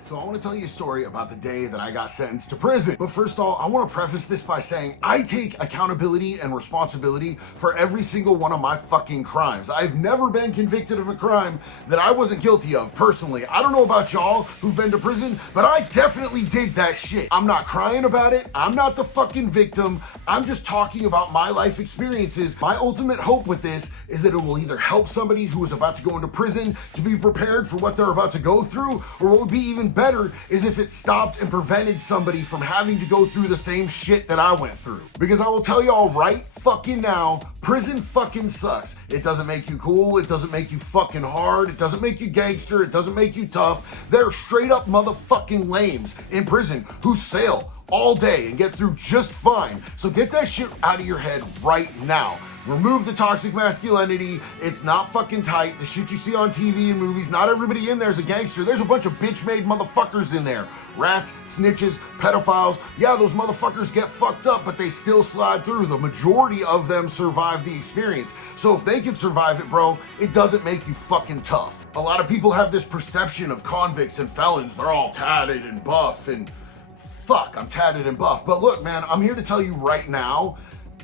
So I want to tell you a story about the day that I got sentenced to prison. But first of all, I want to preface this by saying I take accountability and responsibility for every single one of my fucking crimes. I've never been convicted of a crime that I wasn't guilty of personally. I don't know about y'all who've been to prison, but I definitely did that shit. I'm not crying about it. I'm not the fucking victim. I'm just talking about my life experiences. My ultimate hope with this is that it will either help somebody who is about to go into prison to be prepared for what they're about to go through, or what would be even better is if it stopped and prevented somebody from having to go through the same shit that I went through. Because I will tell y'all right fucking now, prison fucking sucks. It doesn't make you cool, it doesn't make you fucking hard, it doesn't make you gangster, it doesn't make you tough. They're straight up motherfucking lames in prison who sail all day and get through just fine. So get that shit out of your head right now. Remove the toxic masculinity. It's not fucking tight. The shit you see on TV and movies, not everybody in there is a gangster. There's a bunch of bitch-made motherfuckers in there. Rats, snitches, pedophiles. Yeah, those motherfuckers get fucked up, but they still slide through. The majority of them survive the experience. So if they can survive it, bro, it doesn't make you fucking tough. A lot of people have this perception of convicts and felons. They're all tatted and buff and fuck, I'm tatted and buff. But look, man, I'm here to tell you right now,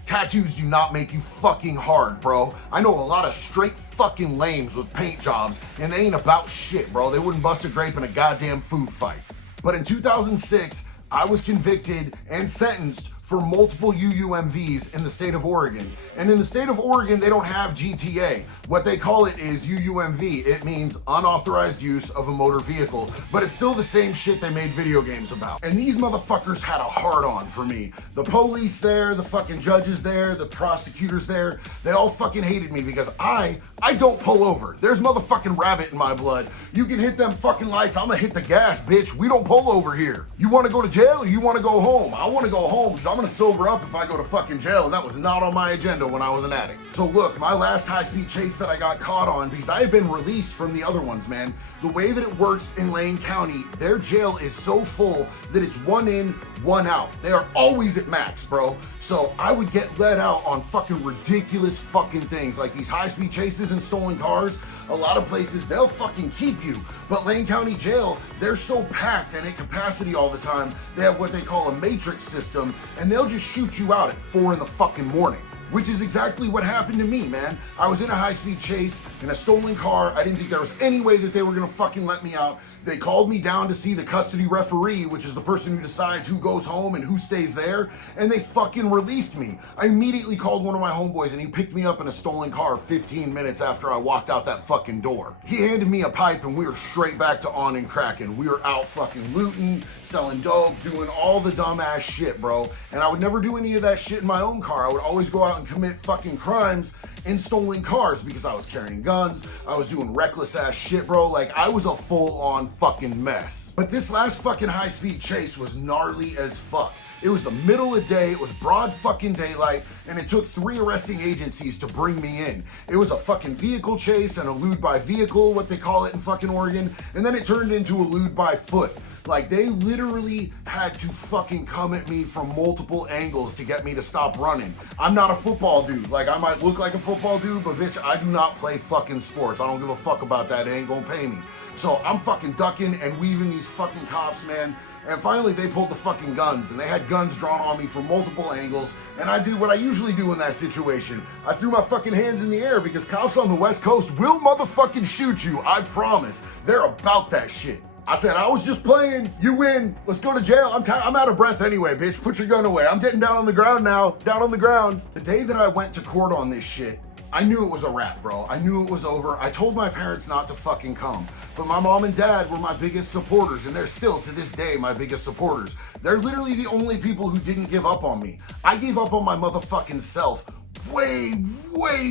tattoos do not make you fucking hard, bro. I know a lot of straight fucking lames with paint jobs, and they ain't about shit, bro. They wouldn't bust a grape in a goddamn food fight. But in 2006, I was convicted and sentenced for multiple UUMVs in the state of Oregon. And in the state of Oregon, they don't have GTA. What they call it is UUMV. It means unauthorized use of a motor vehicle, but it's still the same shit they made video games about. And these motherfuckers had a hard-on for me. The police there, the fucking judges there, the prosecutors there, they all fucking hated me because I don't pull over. There's motherfucking rabbit in my blood. You can hit them fucking lights, I'm gonna hit the gas, bitch. We don't pull over here. You wanna go to jail or you wanna go home? I wanna go home because I'm gonna sober up if I go to fucking jail, and that was not on my agenda when I was an addict. So look, my last high-speed chase that I got caught on, because I had been released from the other ones, man, the way that it works in Lane County, their jail is so full that it's one in, one out. They are always at max, bro. So I would get let out on fucking ridiculous fucking things like these high-speed chases and stolen cars. A lot of places, they'll fucking keep you. But Lane County Jail, they're so packed and at capacity all the time, they have what they call a matrix system, and they'll just shoot you out at 4 in the fucking morning. Which is exactly what happened to me, man. I was in a high-speed chase in a stolen car. I didn't think there was any way that they were gonna fucking let me out. They called me down to see the custody referee, which is the person who decides who goes home and who stays there, and they fucking released me. I immediately called one of my homeboys and he picked me up in a stolen car 15 minutes after I walked out that fucking door. He handed me a pipe and we were straight back to on and cracking. We were out fucking looting, selling dope, doing all the dumbass shit, bro. And I would never do any of that shit in my own car. I would always go out and commit fucking crimes in stolen cars because I was carrying guns, I was doing reckless ass shit, bro. Like, I was a full-on fucking mess. But this last fucking high-speed chase was gnarly as fuck. It was the middle of the day, it was broad fucking daylight, and it took 3 arresting agencies to bring me in. It was a fucking vehicle chase and elude by vehicle, what they call it in fucking Oregon, and then it turned into elude by foot. Like, they literally had to fucking come at me from multiple angles to get me to stop running. I'm not a football dude. Like, I might look like a football dude, but bitch, I do not play fucking sports. I don't give a fuck about that. It ain't gonna pay me. So I'm fucking ducking and weaving these fucking cops, man. And finally, they pulled the fucking guns, and they had guns drawn on me from multiple angles, and I did what I usually do in that situation. I threw my fucking hands in the air because cops on the West Coast will motherfucking shoot you, I promise. They're about that shit. I said, I was just playing, you win, let's go to jail. I'm out of breath anyway, bitch, put your gun away. I'm getting down on the ground now, down on the ground. The day that I went to court on this shit, I knew it was a wrap, bro. I knew it was over. I told my parents not to fucking come, but my mom and dad were my biggest supporters, and they're still, to this day, my biggest supporters. They're literally the only people who didn't give up on me. I gave up on my motherfucking self way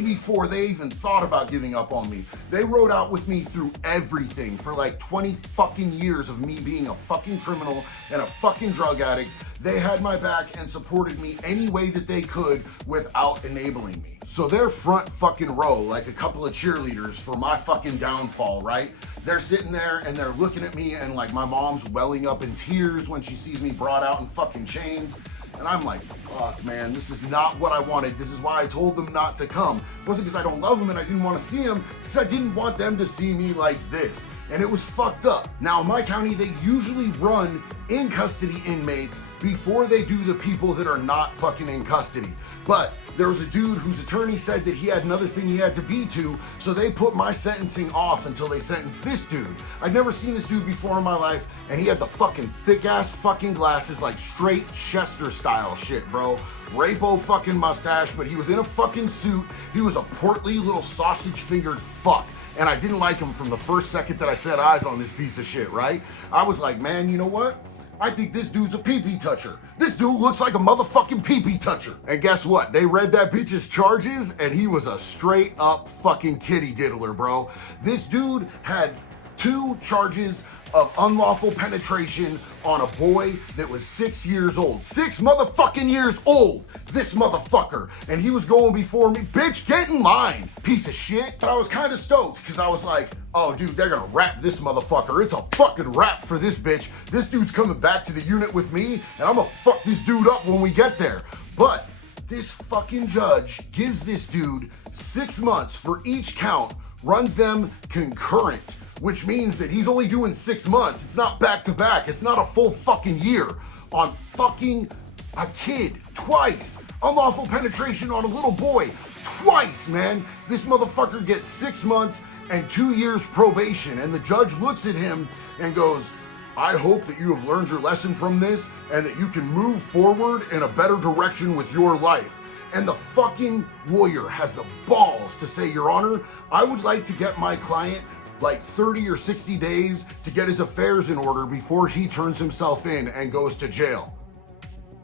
before they even thought about giving up on me. They rode out with me through everything for like 20 fucking years of me being a fucking criminal and a fucking drug addict. They had my back and supported me any way that they could without enabling me. So they're front fucking row like a couple of cheerleaders for my fucking downfall, right? They're sitting there and they're looking at me, and like my mom's welling up in tears when she sees me brought out in fucking chains. And I'm like, fuck, man, this is not what I wanted. This is why I told them not to come. It wasn't because I don't love them and I didn't want to see them. It's because I didn't want them to see me like this. and it was fucked up. Now in my county, they usually run in custody inmates before they do the people that are not fucking in custody. But there was a dude whose attorney said that he had another thing he had to be to, so they put my sentencing off until they sentenced this dude. I'd never seen this dude before in my life, and he had the fucking thick ass fucking glasses, like straight Chester style shit, bro. Rapo fucking mustache, but he was in a fucking suit. He was a portly little sausage fingered fuck. And I didn't like him from the first second that I set eyes on this piece of shit, right? I was like, man, you know what? I think this dude's a pee-pee toucher. This dude looks like a motherfucking pee-pee toucher. And guess what? They read that bitch's charges, and he was a straight up fucking kitty diddler, bro. This dude had 2 charges of unlawful penetration on a boy that was 6 years old. 6 motherfucking years old, this motherfucker. And he was going before me. Bitch, get in line, piece of shit. But I was kind of stoked, because I was like, oh dude, they're gonna wrap this motherfucker. It's a fucking wrap for this bitch. This dude's coming back to the unit with me, and I'm gonna fuck this dude up when we get there. But this fucking judge gives this dude 6 months for each count, runs them concurrent, which means that he's only doing 6 months. It's not back to back. It's not a full fucking year on fucking a kid twice. Unlawful penetration on a little boy twice, man. This motherfucker gets 6 months and 2 years probation. And the judge looks at him and goes, I hope that you have learned your lesson from this and that you can move forward in a better direction with your life. And the fucking lawyer has the balls to say, Your Honor, I would like to get my client like 30 or 60 days to get his affairs in order before he turns himself in and goes to jail.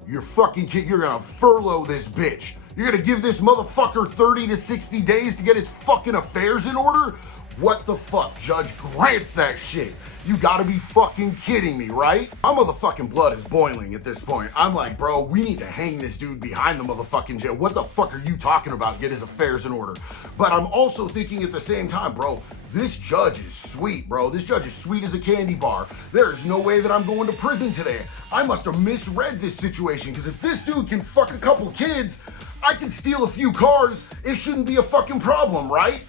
You're fucking kidding, you're gonna furlough this bitch. You're gonna give this motherfucker 30 to 60 days to get his fucking affairs in order? What the fuck? Judge grants that shit. You gotta be fucking kidding me, right? My motherfucking blood is boiling at this point. I'm like, bro, we need to hang this dude behind the motherfucking jail. What the fuck are you talking about? Get his affairs in order. But I'm also thinking at the same time, bro, this judge is sweet, bro. This judge is sweet as a candy bar. There is no way that I'm going to prison today. I must have misread this situation, because if this dude can fuck a couple kids, I can steal a few cars. It shouldn't be a fucking problem, right?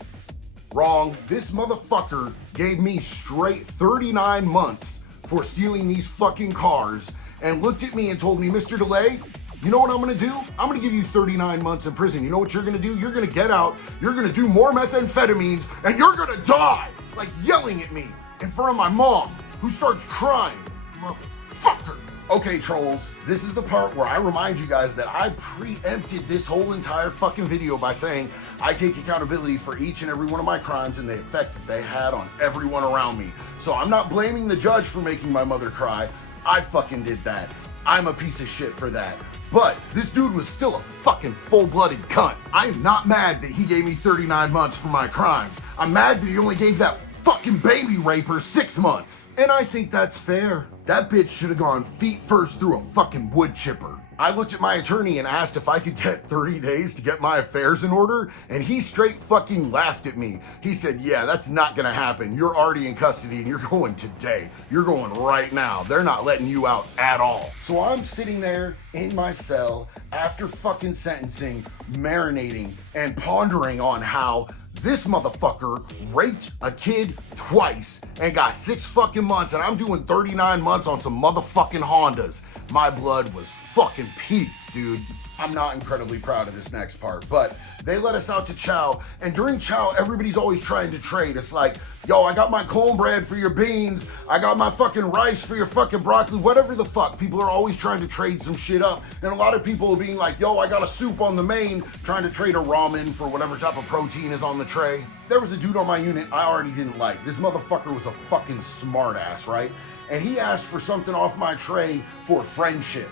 Wrong. This motherfucker gave me straight 39 months for stealing these fucking cars and looked at me and told me, Mr. DeLay, you know what I'm gonna do? I'm gonna give you 39 months in prison. You know what you're gonna do? You're gonna get out, you're gonna do more methamphetamines, and you're gonna die! Like yelling at me in front of my mom, who starts crying. Motherfucker. Okay, trolls, this is the part where I remind you guys that I preempted this whole entire fucking video by saying I take accountability for each and every one of my crimes and the effect that they had on everyone around me. So I'm not blaming the judge for making my mother cry. I fucking did that. I'm a piece of shit for that. But this dude was still a fucking full-blooded cunt. I'm not mad that he gave me 39 months for my crimes. I'm mad that he only gave that fucking baby raper 6 months. And I think that's fair. That bitch should have gone feet first through a fucking wood chipper. I looked at my attorney and asked if I could get 30 days to get my affairs in order, and he straight fucking laughed at me. He said, yeah, that's not gonna happen. You're already in custody and you're going today. You're going right now. They're not letting you out at all. So I'm sitting there in my cell after fucking sentencing, marinating and pondering on how this motherfucker raped a kid twice and got 6 fucking months, and I'm doing 39 months on some motherfucking Hondas. My blood was fucking peaked, dude. I'm not incredibly proud of this next part, but they let us out to chow, and during chow, everybody's always trying to trade. It's like, yo, I got my cornbread for your beans, I got my fucking rice for your fucking broccoli, whatever the fuck. People are always trying to trade some shit up, and a lot of people are being like, yo, I got a soup on the main, trying to trade a ramen for whatever type of protein is on the tray. There was a dude on my unit I already didn't like. This motherfucker was a fucking smartass, right? And he asked for something off my tray for friendship.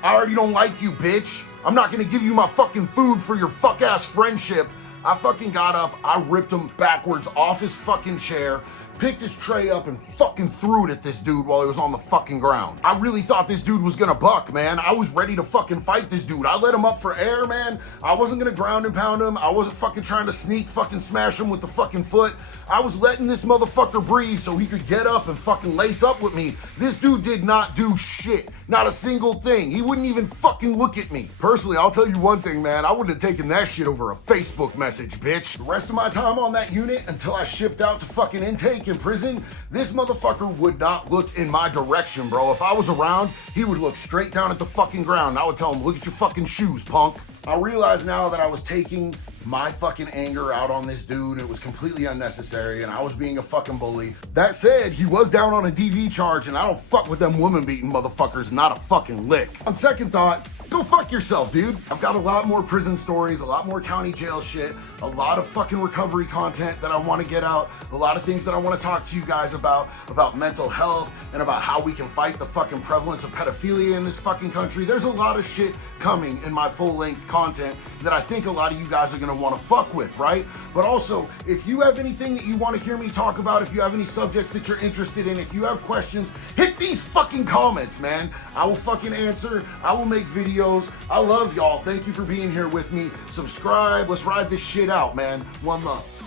I already don't like you, bitch. I'm not gonna give you my fucking food for your fuck ass friendship. I fucking got up, I ripped him backwards off his fucking chair, picked his tray up and fucking threw it at this dude while he was on the fucking ground. I really thought this dude was gonna buck, man. I was ready to fucking fight this dude. I let him up for air, man. I wasn't gonna ground and pound him. I wasn't fucking trying to sneak fucking smash him with the fucking foot. I was letting this motherfucker breathe so he could get up and fucking lace up with me. This dude did not do shit. Not a single thing. He wouldn't even fucking look at me. Personally, I'll tell you one thing, man. I wouldn't have taken that shit over a Facebook message, bitch. The rest of my time on that unit, until I shipped out to fucking intake in prison, this motherfucker would not look in my direction, bro. If I was around, he would look straight down at the fucking ground. I would tell him, look at your fucking shoes, punk. I realize now that I was taking my fucking anger out on this dude. It was completely unnecessary, and I was being a fucking bully. That said, he was down on a DV charge, and I don't fuck with them woman beating motherfuckers, not a fucking lick. On second thought, go fuck yourself, dude. I've got a lot more prison stories, a lot more county jail shit, a lot of fucking recovery content that I want to get out, a lot of things that I want to talk to you guys about mental health and about how we can fight the fucking prevalence of pedophilia in this fucking country. There's a lot of shit coming in my full-length content that I think a lot of you guys are gonna want to fuck with, right? But also, if you have anything that you want to hear me talk about, if you have any subjects that you're interested in, if you have questions, hit these fucking comments, man. I will fucking answer. I will make videos. I love y'all. Thank you for being here with me. Subscribe. Let's ride this shit out, man. One love.